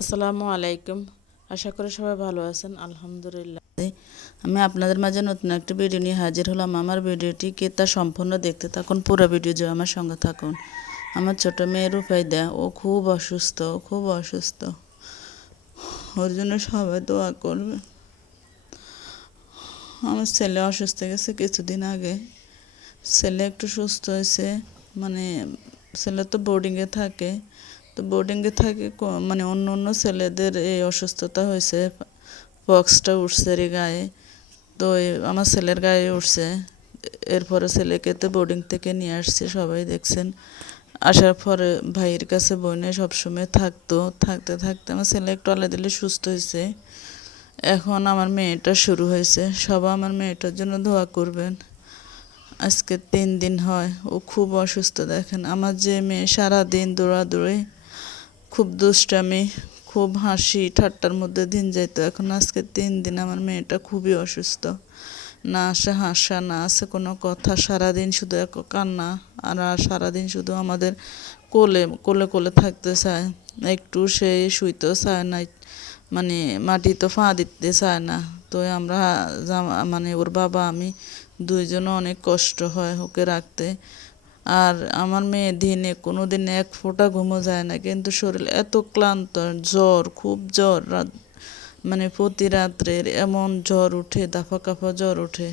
আসসালামু আলাইকুম। আশা করি সবাই ভালো আছেন। আলহামদুলিল্লাহ, আমি আপনাদের মাঝে নতুন একটা ভিডিও নিয়ে হাজির হলাম। আমার ভিডিওটি কে তা সম্পূর্ণ দেখতে থাকুন, পুরো ভিডিও জুড়ে আমার সঙ্গে থাকুন। আমার ছোট মেয়ে রুফাইদা, ও খুব অসুস্থ, খুব অসুস্থ। ওর জন্য সবাই দোয়া করবে। আমার ছেলে অসুস্থ গেছে কিছুদিন আগে। ছেলে একটু সুস্থ হয়েছে, মানে ছেলে তো বোর্ডিংয়ে থাকে। তো বোর্ডিংয়ে থাকে মানে অন্য অন্য ছেলেদের এই অসুস্থতা হয়েছে, পক্সটা উঠছে রে গায়ে। তো আমার ছেলের গায়ে উঠছে। এরপরে ছেলেকে তো বোর্ডিং থেকে নিয়ে আসছে, সবাই দেখছেন। আসার পরে ভাইয়ের কাছে বোনে সবসময় থাকতো, থাকতে থাকতে আমার ছেলে একটু আলাদা দিলে সুস্থ হয়েছে। এখন আমার মেয়েটা শুরু হয়েছে। সবাই আমার মেয়েটার জন্য দোয়া করবেন। আজকে 3 দিন হয় ও খুব অসুস্থ। দেখেন আমার যে মেয়ে সারাদিন দৌড়াদৌড়ি, খুব দুষ্টামি, খুব হাসি ঠাট্টার মধ্যে দিন যাইতো। এখন আজকে 3 দিন আমার মেয়েটা খুবই অসুস্থ। না আসে হাসা, না আসে কোনো কথা, সারাদিন শুধু এক কান্না। আর সারাদিন শুধু আমাদের কোলে কোলে কোলে থাকতে চায়, একটু সে শুইতেও চায় না, মানে মাটি তো ফা দিতে চায় না। তো আমরা মানে ওর বাবা আমি দুইজনে অনেক কষ্ট হয় ওকে রাখতে। আর আমার মেয়ে দিনে কোনো দিন এক ফোঁটা ঘুমো যায় না, কিন্তু শরীর এত ক্লান্ত, জ্বর, খুব জ্বর, মানে প্রতি রাত্রের এমন জ্বর উঠে, দাফা কাফা জ্বর উঠে।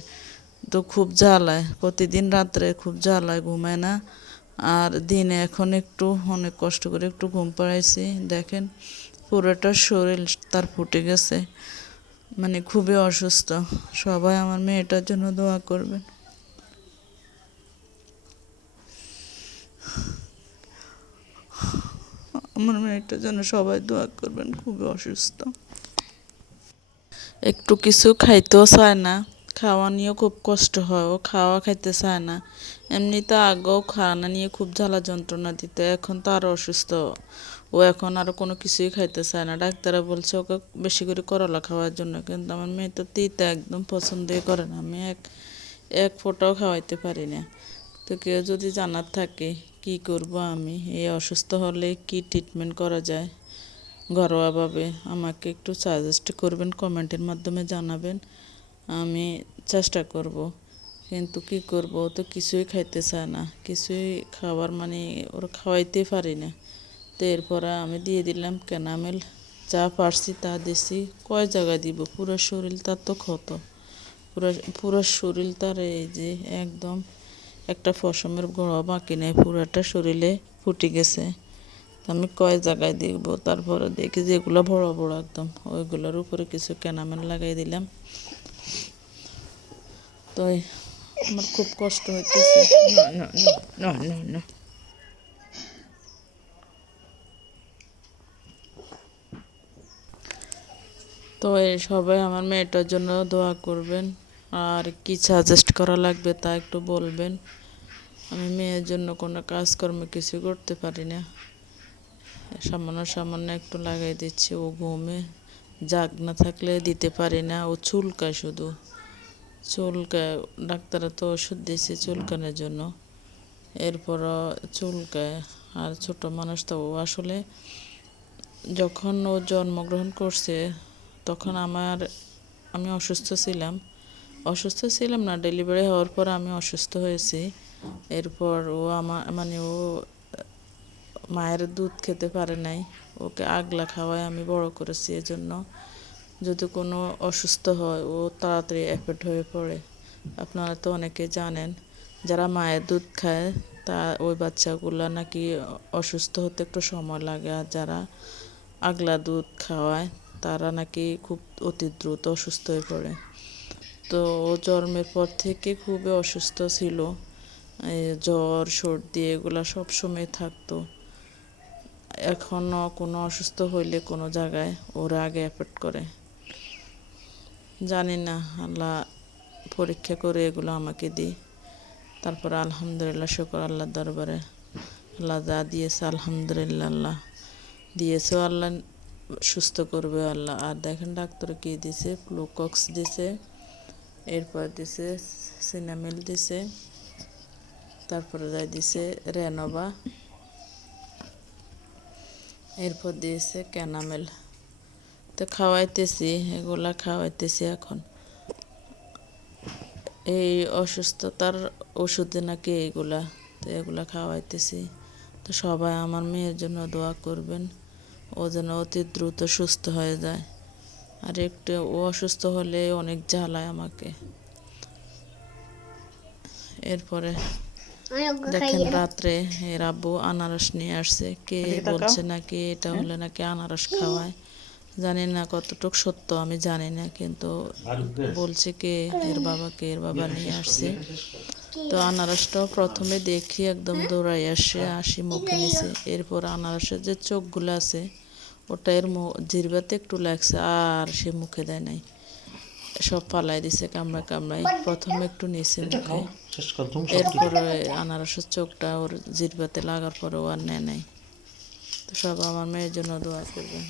তো খুব জ্বালায়, প্রতিদিন রাত্রে খুব জ্বালায়, ঘুমায় না। আর দিনে এখন একটু অনেক কষ্ট করে একটু ঘুম পাড়াইছি। দেখেন পুরোটা শরীর তার ফুটে গেছে, মানে খুবই অসুস্থ। সবাই আমার মেয়েটার জন্য দোয়া করবেন। আমার মেয়েটার জন্য সবাই দোয়া করবেন, খুবই অসুস্থ। একটু কিছু খাইতেও চায় না, খাওয়া নিয়েও খুব কষ্ট হয়, ও খাওয়া খাইতে চায় না। এমনিতে আগেও খাওয়া নিয়ে খুব জ্বালা যন্ত্রণা দিত, এখন তো আরও অসুস্থ। ও এখন আরও কোনো কিছুই খাইতে চায় না। ডাক্তাররা বলছে ওকে বেশি করে করলা খাওয়ার জন্য, কিন্তু আমার মেয়ে তো তিতা একদম পছন্দই করে না। আমি এক এক ফোঁটাও খাওয়াইতে পারি না। তো কেউ যদি জানার থাকে কি করব, আমি এই অসুস্থ হলে কি ট্রিটমেন্ট করা যায় ঘরোয়াভাবে, আমাকে একটু সাজেস্ট করবেন, কমেন্টের মাধ্যমে জানাবেন। আমি চেষ্টা করব। কিন্তু কি করব, ও তো কিছুই খাইতে চায় না, কিছুই খাবার মানে ওরা খাওয়াইতে পারি না। তো এরপরে আমি দিয়ে দিলাম ক্যানামেল, যা পারছি তা দিছি। কয় জায়গায় দিব, পুরো শরীর তার তো ক্ষত, পুরো পুরো শরীর তার এই যে একদম একটা ফসমের গোড়া বাকি নেই, পুরোটা শরীরে ফুটে গেছে। আমি কয় জায়গায় দিব, তারপরে দেখি যেগুলো বড় বড় একদম, ওইগুলোর উপরে কিছু ক্যানামেল লাগাই দিলাম। তো আমার খুব কষ্ট হইতেছে। না না না না না। তো সবাই আমার মেয়েটার জন্য দোয়া করবেন। আর কি সাজেস্ট করা লাগবে তা একটু বলবেন। আমি মেয়ের জন্য কোনো কাজকর্ম কিছু করতে পারি না, সামান্য সামান্য একটু লাগাই দিচ্ছি। ও ঘুমে, জাগ না থাকলে দিতে পারি না। ও চুলকায়, শুধু চুলকায়। ডাক্তারে তো ওষুধ দিয়েছে চুলকানোর জন্য, এরপরও চুলকায়। আর ছোট মানুষ তো, ও আসলে যখন ও জন্মগ্রহণ করছে তখন আমি অসুস্থ ছিলাম না, ডেলিভারি হওয়ার পর আমি অসুস্থ হয়েছি। এরপর ও আমার মানে ও মায়ের দুধ খেতে পারে নাই, ওকে আগলা খাওয়ায় আমি বড় করেছি। এজন্য যদি কোনো অসুস্থ হয় ও তাড়াতাড়ি এফেক্ট হয়ে পড়ে। আপনারা তো অনেকে জানেন, যারা মায়ের দুধ খায় তা ওই বাচ্চাগুলো নাকি অসুস্থ হতে একটু সময় লাগে, আর যারা আগলা দুধ খাওয়ায় তারা নাকি খুব অতি দ্রুত অসুস্থ হয়ে পড়ে। তো ও জন্মের পর থেকে খুবই অসুস্থ ছিল, জ্বর সর্দি এগুলো সবসময় থাকতো। এখনও কোনো অসুস্থ হইলে কোনো জায়গায় ওরা আগে এফেক্ট করে। জানি না, আল্লাহ পরীক্ষা করে এগুলো আমাকে দিই। তারপর আলহামদুলিল্লাহ, শুকর আল্লাহর দরবারে। আল্লাহ যা দিয়েছে আলহামদুলিল্লাহ, আল্লাহ দিয়েছেও আল্লাহ সুস্থ করবে আল্লাহ। আর দেখেন ডাক্তার কি দিছে, গ্লুকক্স দিছে, এরপর দিছে সিনামিল দিছে, তারপরে যাই দিছে রেনোভা। এরপর দিয়েছে ক্যানামেল। তো খাওয়াইতেছি, এগুলা খাওয়াইতেছি এখন। এই অসুস্থতার ওষুধে নাকি এইগুলা, তো এগুলা খাওয়াইতেছি। তো সবাই আমার মেয়ের জন্য দোয়া করবেন, ও যেন অতি দ্রুত সুস্থ হয়ে যায়। আর একটু ও অসুস্থ হলে অনেক জ্বালায় আমাকে। এরপরে দেখেন রাত্রে এর আব্বু আনারস নিয়ে আসছে, কে বলছে নাকি এটা হলে নাকি আনারস খাওয়ায়। জানি না কতটুকু সত্য, আমি জানি না, কিন্তু বলছে কে এর বাবা নিয়ে আসছে। তো আনারসটাও প্রথমে দেখি একদম দৌড়াই আসি মুখে নিছে। এরপর আনারসের যে চোখগুলো আছে ওটা এর জিহ্বাতে একটু লাগছে, আর সে মুখে দেয় নাই, সব ফালাই দিছে কামড়ায়। প্রথমে একটু নিচে মুখে, এরপরে আনারসের চোখটা ওর জিহ্বাতে লাগার পরে ও আর নেয় নাই। তো সব আমার মেয়ের জন্য দোয়া করবেন।